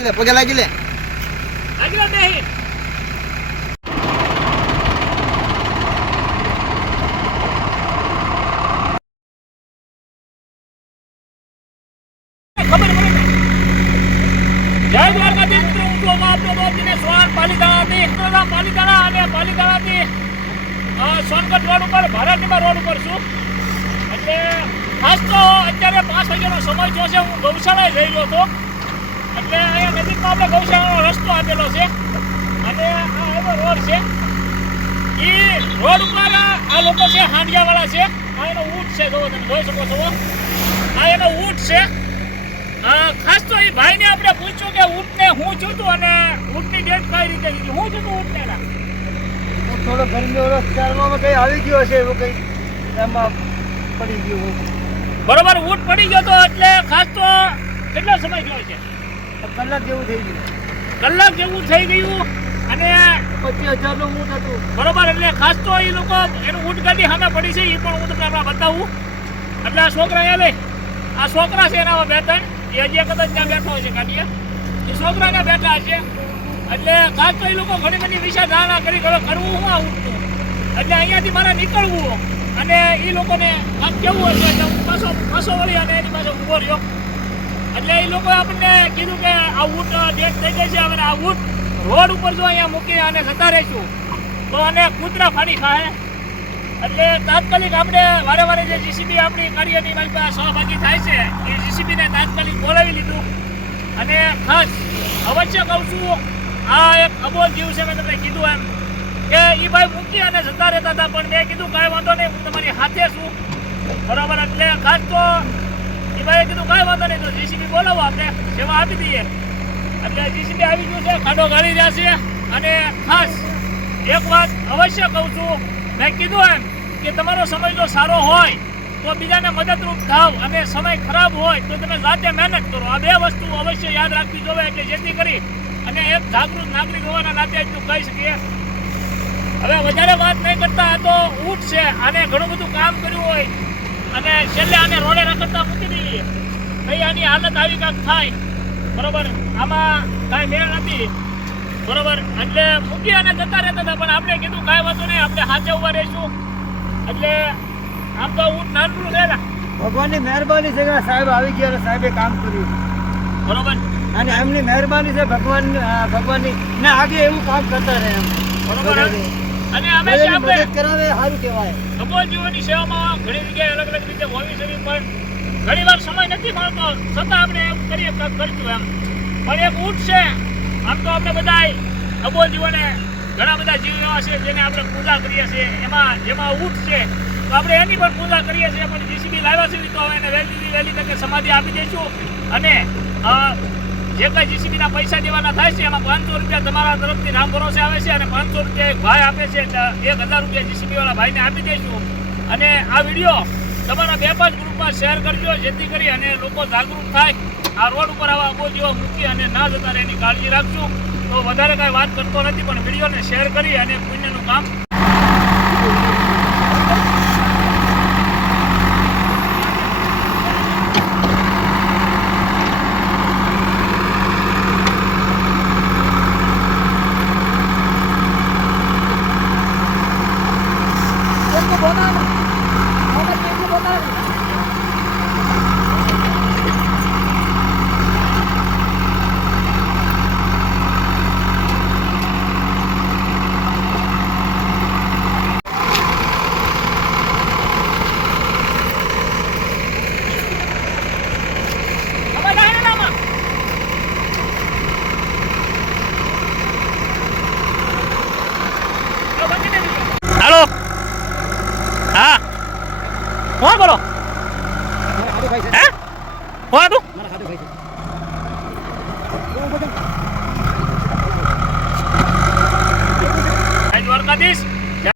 લે પગે લાગી લે. લાગી લે જય દ્વારકાધીશ મિત્રો હું છું આપનો અને પાલીતાણાથી અ, સોનગઢ રોડ ઉપર ભારતનીમાં રોડ ઉપર છું. એટલે ખાસ તો અત્યારે પાંચ વાગ્યાનો સમય થયો છે. હું ગૌશાળાએ જઈ રહ્યો હતો. એટલે અહીંયા નજીકમાં આપણે ગૌશાળાનો રસ્તો આપેલો છે. અને આ એનો રોડ છે. એ રોડ ઉપર આ લોકો છે હાંડિયાવાળા છે. આ એનો ઊંટ છે જોવો તમે જોઈ શકો છો. આ એનો ઊંટ છે. ખાસ તો એ ભાઈને આપણે પૂછ્યું કે ઊંટને હું જોતું અને ઊંટની ડેટ કઈ રીતે લીધી? હું જોતું ઊંટને થોડો ગરમી વરસ ચાલવામાં કઈ આવી ગયો છે એવું કઈ એમાં પડી ગયું. બરોબર ઊંટ પડી ગયો તો એટલે ખાસ તો કેટલો સમય થયો છે? કલાક જેવું થઈ ગયું. કલાક જેવું થઈ ગયું અને પચીસ હજારનું ઊંટ હતું. બરોબર એટલે ખાસ તો એ લોકો એનું ઊંટ ગાડી સામે પડી છે એ પણ હું તમને હમણાં બતાવું. એટલે આ છોકરા એ લે. આ છોકરા છે એના બે ત્રણ એ હજી કદાચ ત્યાં બેઠો છે ગાડીએ એ છોકરાને બેઠા છે એટલે ખાસ તો એ લોકો ઘણી બધી વિચારધારણા કરી હવે કરવું હું આ ઊંટનું? એટલે અહીંયાથી મારે નીકળવું. અને એ લોકોને આમ કેવું હશે એટલે હું પાછો પાછો વળી અને એની પાસે ઊભો રહ્યો. એટલે એ લોકોએ આપણને કીધું કે આ ઊંટ ડેટ થઈ ગઈ છે, હવે આ ઊંટ રોડ ઉપર જો અહીંયા મૂકી અને જતા રહીશું, તો અને કૂતરા ફાડી ખાય એટલે તાત્કાલિક આપણે વારે વારે જે જીસીબી આપણી કાર્યની મારી પાસે સહભાગી થાય છે, એ જીસીબીને તાત્કાલિક બોલાવી લીધું. અને ખાસ અવશ્ય કહું છું, આ એક અબોલ જીવ છે, મેં તમને કીધું એમ, કે એ ભાઈ મૂકી અને જતા રહેતા હતા, પણ મેં કીધું, કાંઈ વાંધો નહીં, હું તમારી હાથે છું. બરાબર, એટલે ખાસ તો એ ભાઈએ કીધું, કાંઈ વાંધો નહીં, તો જીસીબી બોલાવો આપણે, સેવા આપી દઈએ. એટલે જીસીબી આવી ગયું છે, ખાડો ગાળી રહ્યા છે. અને ખાસ એક વાત અવશ્ય કહું છું, મેં કીધું એમ કે તમારો સમય જો સારો હોય, તો બીજાને મદદરૂપ થાવ અને સમય ખરાબ હોય, તો તમે જાતે મહેનત કરો. આ બે વસ્તુ અવશ્ય યાદ રાખવી જોઈએ, એટલે જેથી કરી અને એક જાગૃત નાગરિક હોવાના નાતે એટલું કહી શકીએ. હવે વધારે વાત નહીં કરતા તો ઊંટ છે, આને ઘણું બધું કામ કર્યું હોય. અને છેલ્લે આને રોડે રખડતા મૂકી હાલત આવી કાંક થાય. બરોબર? આમાં કાંઈ મેળ નથી. બરોબર? એટલે મૂકી અને જતા રહેતા હતા પણ આપણે કીધું કાંઈ વાંધો નહીં આપણે હાથે ઊભા રહીશું. એટલે આમ તો હું નાનનું છે ભગવાનની મહેરબાની છે કે સાહેબ આવી ગયા અને સાહેબે કામ કર્યું. બરોબર? અને એમની મહેરબાની છે ભગવાન ભગવાનની. ને આગે એવું કામ કરતા રહે એમ. બરોબર? અને અમે આપણે કરાવે સારું કહેવાય. સબોલ જીવનની સેવામાં ઘણી જગ્યાએ અલગ અલગ રીતે હોવી છે પણ ઘણી વાર સમય નથી મળતો. છતાં આપણે એવું કરીએ કરીશું એમ. પણ એક ઊંટ છે. આમ તો આપણે બધાય અબોલ જીવોને ઘણા બધા જીવ એવા છે જેને આપણે પૂજા કરીએ છીએ. એમાં જેમાં ઊંટ છે, તો આપણે એની પણ પૂજા કરીએ છીએ. પણ જીસીબી લાવ્યા છે તો એને વહેલી વહેલી તકે સમાધિ આપી દઈશું. અને જે કાંઈ જીસીબીના પૈસા દેવાના થાય છે, એમાં પાંચસો રૂપિયા તમારા તરફથી નામ ભરોસે આવે છે અને પાંચસો રૂપિયા એક ભાઈ આપે છે એક હજાર રૂપિયા જીસીબીવાળા ભાઈને આપી દઈશું. અને આ વીડિયો તમારા બે પાંચ ગ્રુપમાં શેર કરજો, જેથી કરી અને લોકો જાગૃત થાય. આ રોડ ઉપર આવા અબોજીઓ મૂકી અને ના જતા એની કાળજી રાખશું તો વધારે કાંઈ વાત કરતો નથી, પણ વિડીયોને શેર કરી અને પુણ્યનું કામ